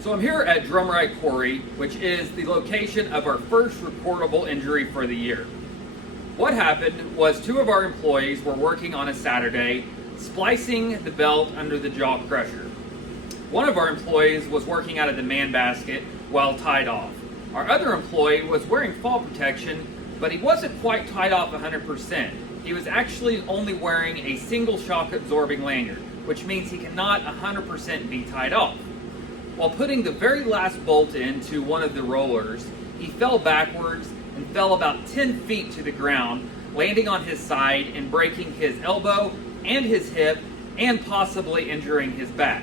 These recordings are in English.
So I'm here at Drumright Quarry, which is the location of our first reportable injury for the year. What happened was two of our employees were working on a Saturday, splicing the belt under the jaw crusher. One of our employees was working out of the man basket while tied off. Our other employee was wearing fall protection, but he wasn't quite tied off 100%. He was actually only wearing a single shock absorbing lanyard, which means he cannot 100% be tied off. While putting the very last bolt into one of the rollers, he fell backwards and fell about 10 feet to the ground, landing on his side and breaking his elbow and his hip and possibly injuring his back.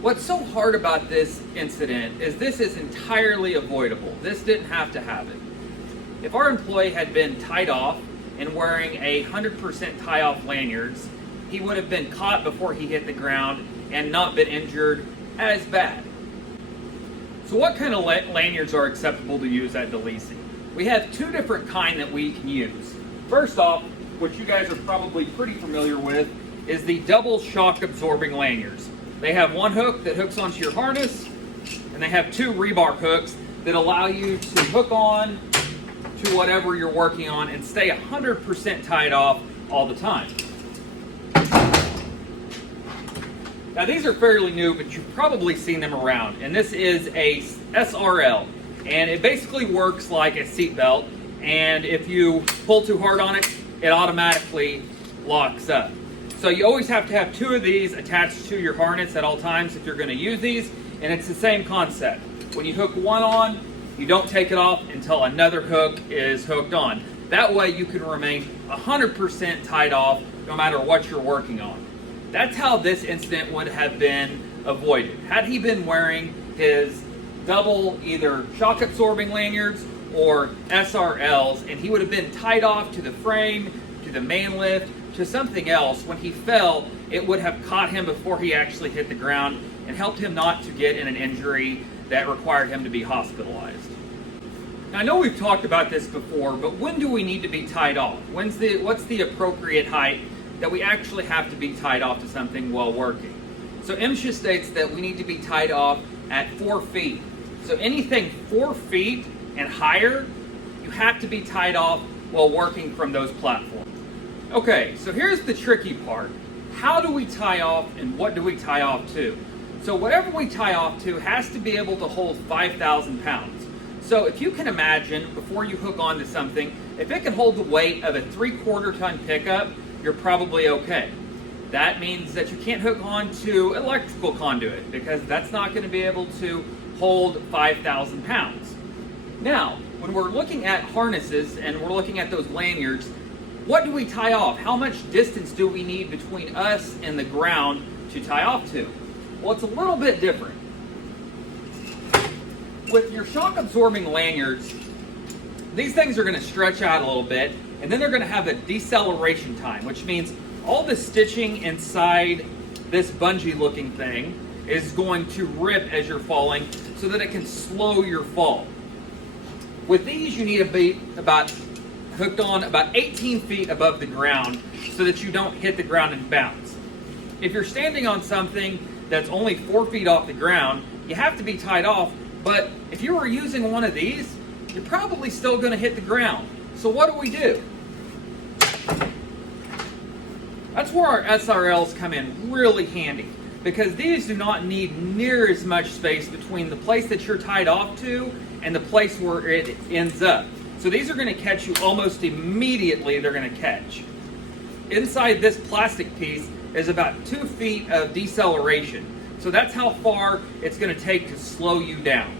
What's so hard about this incident is this is entirely avoidable. This didn't have to happen. If our employee had been tied off and wearing 100% tie-off lanyards, he would have been caught before he hit the ground and not been injured as bad. So what kind of lanyards are acceptable to use at DeLisi? We have two different kinds that we can use. First off, which you guys are probably pretty familiar with, is the double shock absorbing lanyards. They have one hook that hooks onto your harness, and they have two rebar hooks that allow you to hook on to whatever you're working on and stay 100% tied off all the time. Now these are fairly new, but you've probably seen them around, and this is a SRL, and it basically works like a seat belt, and if you pull too hard on it, it automatically locks up. So you always have to have two of these attached to your harness at all times if you're going to use these, and it's the same concept. When you hook one on, you don't take it off until another hook is hooked on. That way you can remain 100% tied off no matter what you're working on. That's how this incident would have been avoided. Had he been wearing his double either shock absorbing lanyards or SRLs, and he would have been tied off to the frame, to the man lift, to something else, when he fell, it would have caught him before he actually hit the ground and helped him not to get in an injury that required him to be hospitalized. Now, I know we've talked about this before, but when do we need to be tied off? What's the appropriate height that we actually have to be tied off to something while working? So MSHA states that we need to be tied off at 4 feet. So anything 4 feet and higher, you have to be tied off while working from those platforms. Okay, so here's the tricky part. How do we tie off and what do we tie off to? So whatever we tie off to has to be able to hold 5,000 pounds. So if you can imagine, before you hook onto something, if it can hold the weight of a 3/4 ton pickup, you're probably okay. That means that you can't hook on to electrical conduit because that's not going to be able to hold 5,000 pounds. Now, when we're looking at harnesses and we're looking at those lanyards, what do we tie off? How much distance do we need between us and the ground to tie off to? Well, it's a little bit different. With your shock absorbing lanyards, these things are going to stretch out a little bit, and then they're going to have a deceleration time, which means all the stitching inside this bungee looking thing is going to rip as you're falling so that it can slow your fall. With these, you need to be hooked on about 18 feet above the ground so that you don't hit the ground and bounce. If you're standing on something that's only 4 feet off the ground, you have to be tied off, but if you were using one of these, you're probably still going to hit the ground. So what do? That's where our SRLs come in really handy, because these do not need near as much space between the place that you're tied off to and the place where it ends up. So these are going to catch you almost immediately. They're going to catch. Inside this plastic piece is about 2 feet of deceleration. So that's how far it's going to take to slow you down.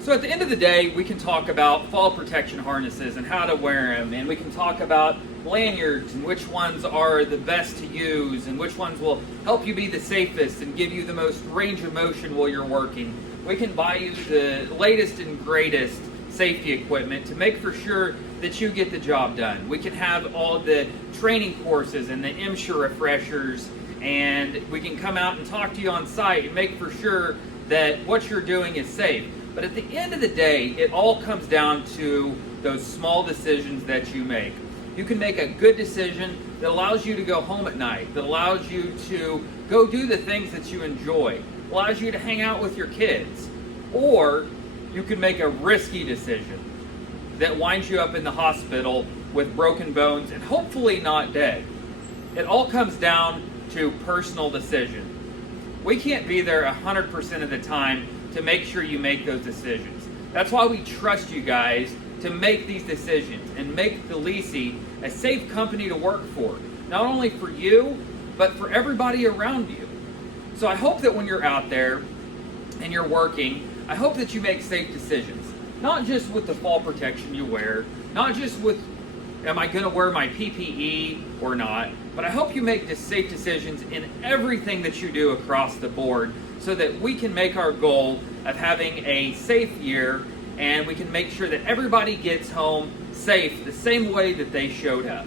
So at the end of the day, we can talk about fall protection harnesses and how to wear them, and we can talk about lanyards and which ones are the best to use and which ones will help you be the safest and give you the most range of motion while you're working. We can buy you the latest and greatest safety equipment to make for sure that you get the job done. We can have all the training courses and the MSHA refreshers, and we can come out and talk to you on site and make for sure that what you're doing is safe. But at the end of the day, it all comes down to those small decisions that you make. You can make a good decision that allows you to go home at night, that allows you to Go do the things that you enjoy. Allows you to hang out with your kids. Or you could make a risky decision that winds you up in the hospital with broken bones and hopefully not dead. It all comes down to personal decision. We can't be there 100% of the time to make sure you make those decisions. That's why we trust you guys to make these decisions and make Felici a safe company to work for. Not only for you, but for everybody around you. So I hope that when you're out there and you're working, I hope that you make safe decisions. Not just with the fall protection you wear, not just with, am I going to wear my PPE or not, but I hope you make safe decisions in everything that you do across the board so that we can make our goal of having a safe year and we can make sure that everybody gets home safe the same way that they showed up.